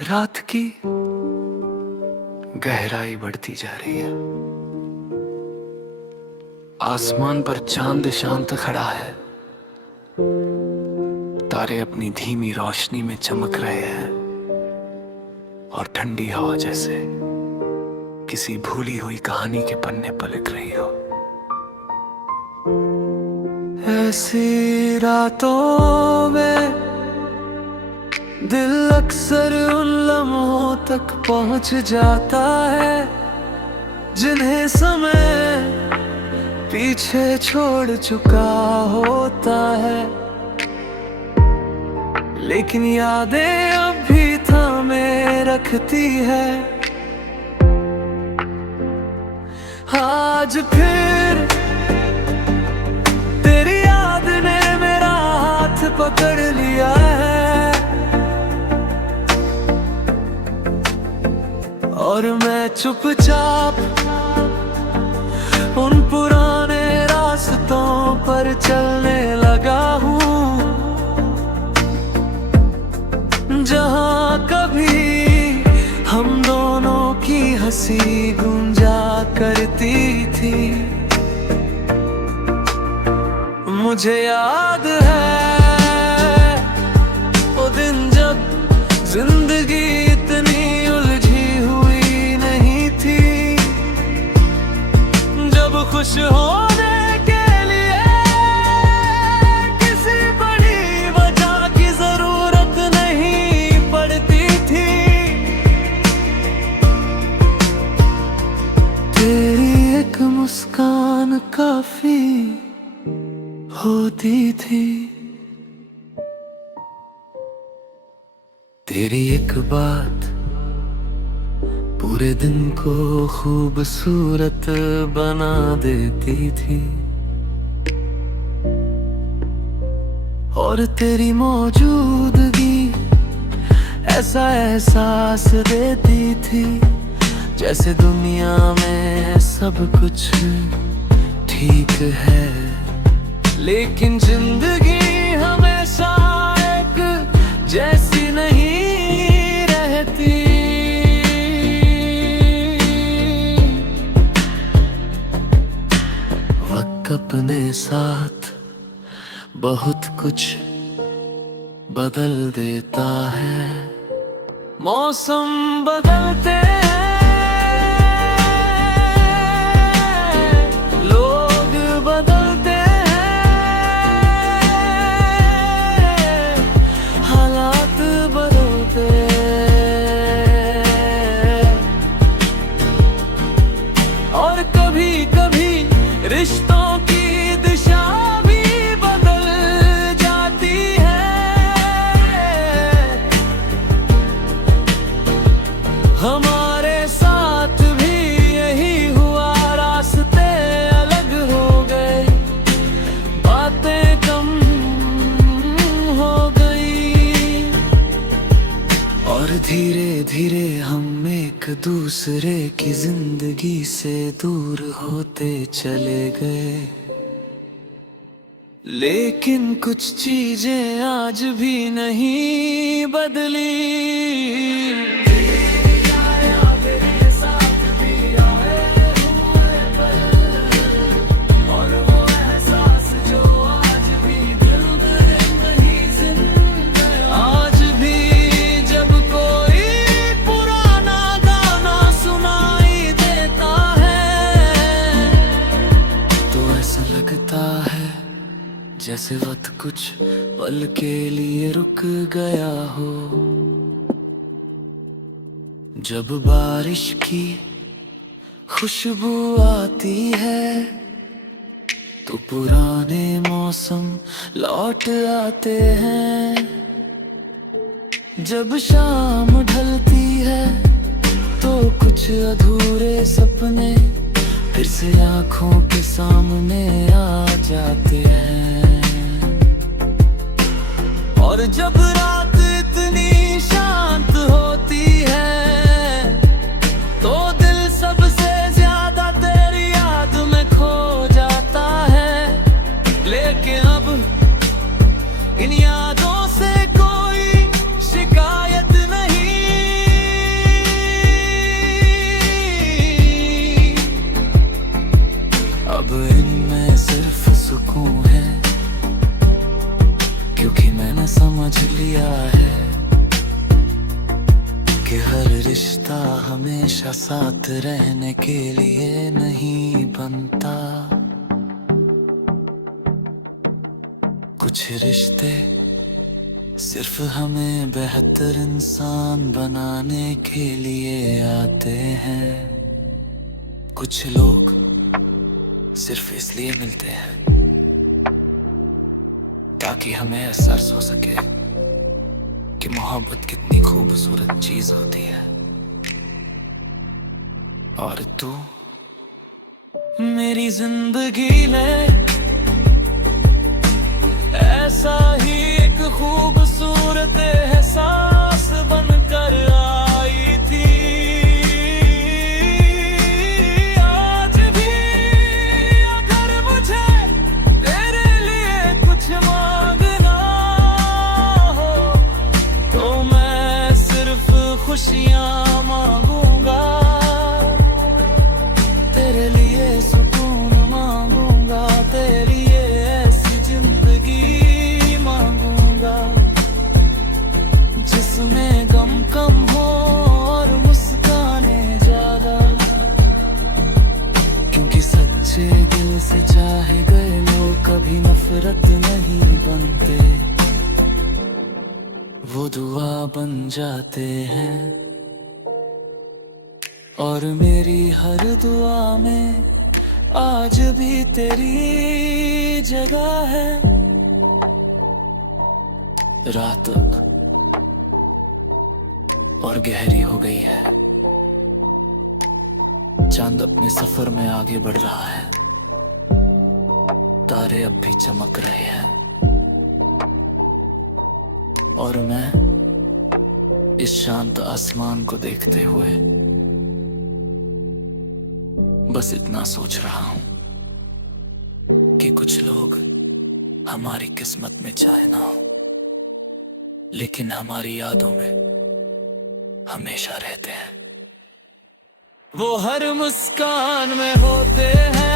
रात की गहराई बढ़ती जा रही है। आसमान पर चांद शांत खड़ा है। तारे अपनी धीमी रोशनी में चमक रहे हैं और ठंडी हवा जैसे किसी भूली हुई कहानी के पन्ने पलट रही हो। ऐसी रातों में दिल अक्सर उन लम्हों तक पहुंच जाता है जिन्हें समय पीछे छोड़ चुका होता है, लेकिन यादें अब भी थामे रखती है। आज फिर तेरी याद ने मेरा हाथ पकड़ लिया है और मैं चुपचाप उन पुराने रास्तों पर चलने लगा हूँ जहाँ कभी हम दोनों की हंसी गूंजा करती थी। मुझे याद है वो दिन जब जिंदगी इतनी उलझी हुई नहीं थी, जब खुश होने के लिए किसी बड़ी वजह की जरूरत नहीं पड़ती थी। तेरी एक मुस्कान काफी होती थी, तेरी एक बात पूरे दिन को खूबसूरत बना देती थी और तेरी मौजूदगी ऐसा एहसास देती थी जैसे दुनिया में सब कुछ ठीक है, लेकिन जिंदगी हमेशा एक जैसी नहीं रहती। वक्त अपने साथ बहुत कुछ बदल देता है, मौसम बदलते और कभी कभी रिश्तों की दिशा भी बदल जाती है। हमारे साथ भी यही हुआ, रास्ते अलग हो गए, बातें कम हो गई और धीरे धीरे हम एक दूसरे की जिंदगी से दूर होते चले गए, लेकिन कुछ चीजें आज भी नहीं बदली। जैसे वक्त कुछ पल के लिए रुक गया हो, जब बारिश की खुशबू आती है तो पुराने मौसम लौट आते हैं। जब शाम ढलती है तो कुछ अधूरे सपने फिर से आंखों के सामने आ जाते हैं और जब रात इतनी शांत होती है तो दिल सबसे ज्यादा तेरी याद में खो जाता है, लेकिन अब इन यादों से कोई शिकायत नहीं। लिया है कि हर रिश्ता हमेशा साथ रहने के लिए नहीं बनता। कुछ रिश्ते सिर्फ हमें बेहतर इंसान बनाने के लिए आते हैं। कुछ लोग सिर्फ इसलिए मिलते हैं ताकि हमें एहसास हो सके कि मोहब्बत कितनी खूबसूरत चीज होती है। और तू मेरी जिंदगी में ऐसा ही एक खूबसूरत एहसास बनकर आई थी। आज भी अगर मुझे तेरे लिए कुछ मांगना हो तो मैं सिर्फ खुशियां मांगूंगा। तेरे लिए सुकून मांगूंगा, तेरे लिए ऐसी जिंदगी मांगूंगा जिसमें गम कम हो और मुस्काने ज्यादा। क्योंकि सच्चे दिल से चाहे गए लोग कभी नफरत नहीं बनते, वो दुआ बन जाते हैं। और मेरी हर दुआ में आज भी तेरी जगह है। रात और गहरी हो गई है, चांद अपने सफर में आगे बढ़ रहा है, तारे अब भी चमक रहे हैं और मैं इस शांत आसमान को देखते हुए बस इतना सोच रहा हूं कि कुछ लोग हमारी किस्मत में चाहे ना हो लेकिन हमारी यादों में हमेशा रहते हैं। वो हर मुस्कान में होते हैं,